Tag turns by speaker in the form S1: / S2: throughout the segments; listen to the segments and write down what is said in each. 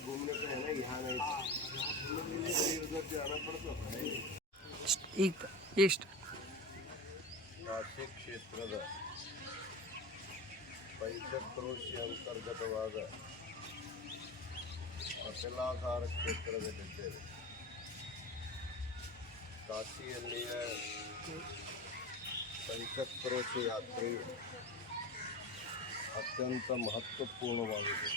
S1: घूमने का है ना यहाँ नहीं उधर जाना पड़ता था
S2: ಈಗ ಎಷ್ಟು
S1: ಕಾಶಿ ಕ್ಷೇತ್ರದ ಪಂಚಕ್ರೋಶಿ ಅಂತರ್ಗತವಾದ ಅಚಲಾಧಾರ ಕ್ಷೇತ್ರದಲ್ಲಿದ್ದೇವೆ ಕಾಶಿಯಲ್ಲಿಯ ಪಂಚಕ್ರೋಶಿ ಯಾತ್ರೆಯು ಅತ್ಯಂತ ಮಹತ್ವಪೂರ್ಣವಾಗಿದೆ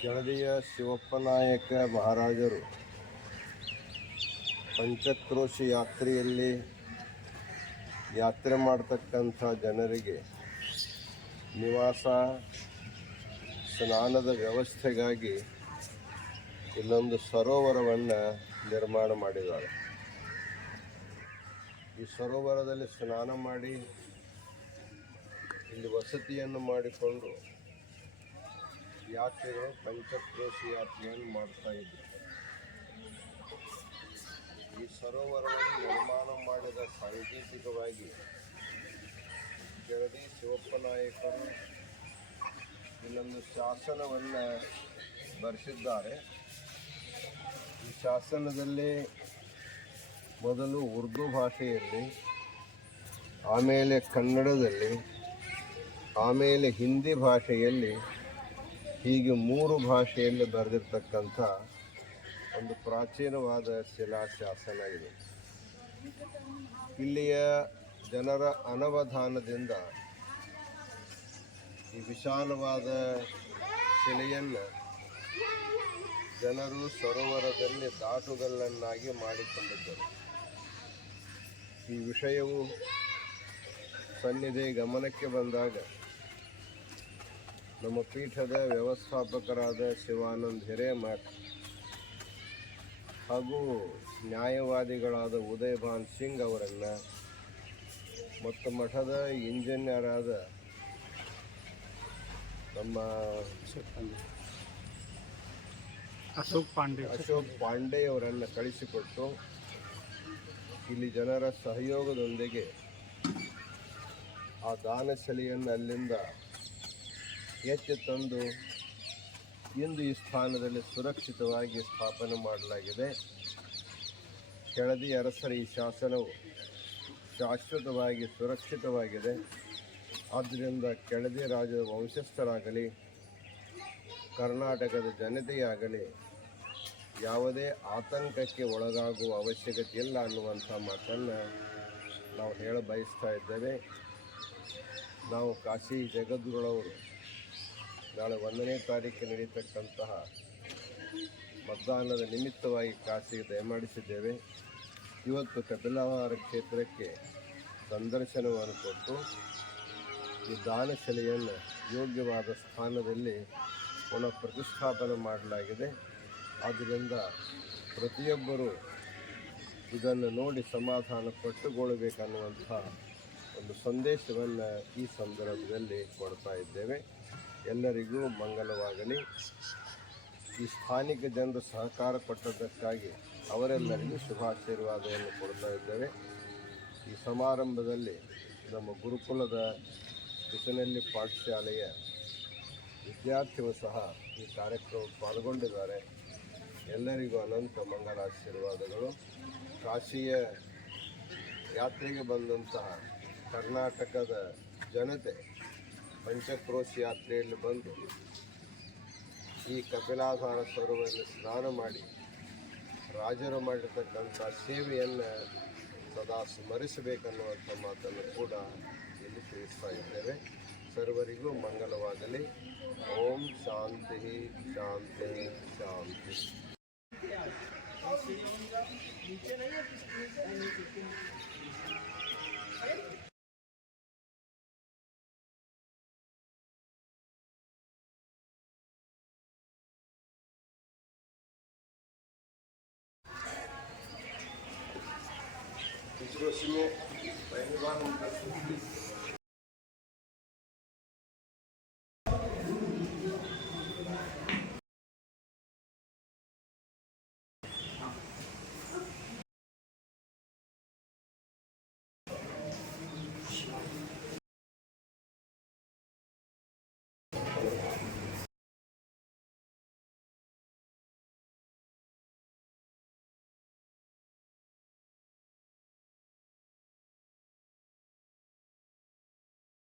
S1: ಕೆಳದಿಯ ಶಿವಪ್ಪನಾಯಕ ಮಹಾರಾಜರು ಪಂಚಕ್ರೋಶಿ ಯಾತ್ರೆಯಲ್ಲಿ ಯಾತ್ರೆ ಮಾಡತಕ್ಕಂಥ ಜನರಿಗೆ ನಿವಾಸ, ಸ್ನಾನದ ವ್ಯವಸ್ಥೆಗಾಗಿ ಇಲ್ಲೊಂದು ಸರೋವರವನ್ನು ನಿರ್ಮಾಣ ಮಾಡಿದ್ದಾರೆ. ಈ ಸರೋವರದಲ್ಲಿ ಸ್ನಾನ ಮಾಡಿ ಇಲ್ಲಿ ವಸತಿಯನ್ನು ಮಾಡಿಕೊಂಡು ಯಾತ್ರೆಗಳು ಪಂಚಕ್ರೋಶಿ ಯಾತ್ರೆಯನ್ನು ಮಾಡ್ತಾ ಇದ್ದರು. ಈ ಸರೋವರವನ್ನು ನಿರ್ಮಾಣ ಮಾಡಿದ ಸಾಂಕೇತಿಕವಾಗಿ ಕೆಳದಿ ಶಿವಪ್ಪ ನಾಯಕರು ಇಲ್ಲೊಂದು ಶಾಸನವನ್ನು ಬರೆಸಿದ್ದಾರೆ. ಈ ಶಾಸನದಲ್ಲಿ ಮೊದಲು ಉರ್ದು ಭಾಷೆಯಲ್ಲಿ, ಆಮೇಲೆ ಕನ್ನಡದಲ್ಲಿ ಆಮೇಲೆ ಹಿಂದಿ ಭಾಷೆಯಲ್ಲಿ ಹೀಗೆ ಮೂರು ಭಾಷೆಯಲ್ಲಿ ಬರೆದಿರ್ತಕ್ಕಂಥ ಒಂದು ಪ್ರಾಚೀನವಾದ ಶಿಲಾಶಾಸನ ಇದೆ. ಇಲ್ಲಿಯ ಜನರ ಅನವಧಾನದಿಂದ ಈ ವಿಶಾಲವಾದ ಶಿಲೆಯನ್ನು ಜನರು ಸರೋವರದಲ್ಲಿ ದಾಟುಗಳನ್ನಾಗಿ ಮಾಡಿಕೊಂಡಿದ್ದರು. ಈ ವಿಷಯವು ಸನ್ನಿಧಿ ಗಮನಕ್ಕೆ ಬಂದಾಗ ನಮ್ಮ ಪೀಠದ ವ್ಯವಸ್ಥಾಪಕರಾದ ಶಿವಾನಂದ್ ಹಿರೇಮಠ್ ಹಾಗೂ ನ್ಯಾಯವಾದಿಗಳಾದ ಉದಯಭಾನ್ ಸಿಂಗ್ ಅವರನ್ನು ಮತ್ತು ಮಠದ ಇಂಜಿನಿಯರಾದ ನಮ್ಮ
S2: ಅಶೋಕ್ ಪಾಂಡೆ.
S1: ಅಶೋಕ್ ಪಾಂಡೆ ಅವರನ್ನು ಕಳಿಸಿಕೊಟ್ಟು ಇಲ್ಲಿ ಜನರ ಸಹಯೋಗದೊಂದಿಗೆ ಆ ದಾನಶಲಿಯನ್ನು ಅಲ್ಲಿಂದ ಎತ್ತಿ ತಂದು ಇಂದು ಈ ಸ್ಥಾನದಲ್ಲಿ ಸುರಕ್ಷಿತವಾಗಿ ಸ್ಥಾಪನೆ ಮಾಡಲಾಗಿದೆ. ಕೆಳದಿ ಅರಸರ ಈ ಶಾಸನವು ಶಾಶ್ವತವಾಗಿ ಸುರಕ್ಷಿತವಾಗಿದೆ. ಆದ್ದರಿಂದ ಕೆಳದಿ ರಾಜ ವಂಶಸ್ಥರಾಗಲಿ ಕರ್ನಾಟಕದ ಜನತೆಯಾಗಲಿ ಯಾವುದೇ ಆತಂಕಕ್ಕೆ ಒಳಗಾಗುವ ಅವಶ್ಯಕತೆ ಇಲ್ಲ ಅನ್ನುವಂಥ ಮಾತನ್ನು ನಾವು ಹೇಳ ಬಯಸ್ತಾ ಇದ್ದೇವೆ. ನಾವು ಕಾಶಿ ಜಗದ್ಗುರುಳವರು ನಾಳೆ ಒಂದನೇ ತಾರೀಕು ನಡೀತಕ್ಕಂತಹ ಮತದಾನದ ನಿಮಿತ್ತವಾಗಿ ಕಾಶಿಗೆ ದಯಮಾಡಿಸಿದ್ದೇವೆ. ಇವತ್ತು ಕಪಿಲಾವಾರ ಕ್ಷೇತ್ರಕ್ಕೆ ಸಂದರ್ಶನವನ್ನು ಕೊಟ್ಟು ಈ ದಾನಶಿಲೆಯನ್ನು ಯೋಗ್ಯವಾದ ಸ್ಥಾನದಲ್ಲಿ ಪುನಃ ಪ್ರತಿಷ್ಠಾಪನೆ ಮಾಡಲಾಗಿದೆ. ಆದ್ದರಿಂದ ಪ್ರತಿಯೊಬ್ಬರೂ ಇದನ್ನು ನೋಡಿ ಸಮಾಧಾನ ಪಟ್ಟುಕೊಳ್ಳಬೇಕನ್ನುವಂಥ ಒಂದು ಸಂದೇಶವನ್ನು ಈ ಸಂದರ್ಭದಲ್ಲಿ ಕೊಡ್ತಾ ಇದ್ದೇವೆ. ಎಲ್ಲರಿಗೂ ಮಂಗಲವಾಗಲಿ. ಈ ಸ್ಥಾನಿಕ ಜನರು ಸಹಕಾರ ಕೊಟ್ಟದ್ದಕ್ಕಾಗಿ ಅವರೆಲ್ಲರಿಗೂ ಶುಭಾಶೀರ್ವಾದವನ್ನು ಕೊಡ್ತಾ ಇದ್ದೇವೆ. ಈ ಸಮಾರಂಭದಲ್ಲಿ ನಮ್ಮ ಗುರುಕುಲದ ಬಿಸಿನಲ್ಲಿ ಪಾಠಶಾಲೆಯ ವಿದ್ಯಾರ್ಥಿಗಳು ಸಹ ಈ ಕಾರ್ಯಕ್ರಮ ಪಾಲ್ಗೊಂಡಿದ್ದಾರೆ. ಎಲ್ಲರಿಗೂ ಅನಂತ ಮಂಗಲಾಶೀರ್ವಾದಗಳು ಕಾಶಿಯ ಯಾತ್ರೆಗೆ ಬಂದಂತಹ ಕರ್ನಾಟಕದ ಜನತೆ ಪಂಚಕ್ರೋಶ್ ಯಾತ್ರೆಯಲ್ಲಿ ಬಂದು ಈ ಕಪಿಲಾಧಾರ ಸರೋವರಲ್ಲಿ ಸ್ನಾನ ಮಾಡಿ ರಾಜರು ಮಾಡಿರ್ತಕ್ಕಂಥ ಸೇವೆಯನ್ನು ಸದಾ ಸ್ಮರಿಸಬೇಕನ್ನುವಂಥ ಮಾತನ್ನು ಕೂಡ ಇಲ್ಲಿ ತಿಳಿಸ್ತಾ ಇದ್ದೇವೆ ಸರ್ವರಿಗೂ ಮಂಗಲವಾಗಲಿ ಓಂ ಶಾಂತಿ ಶಾಂತಿ ಶಾಂತಿ पिछले में पहली 对。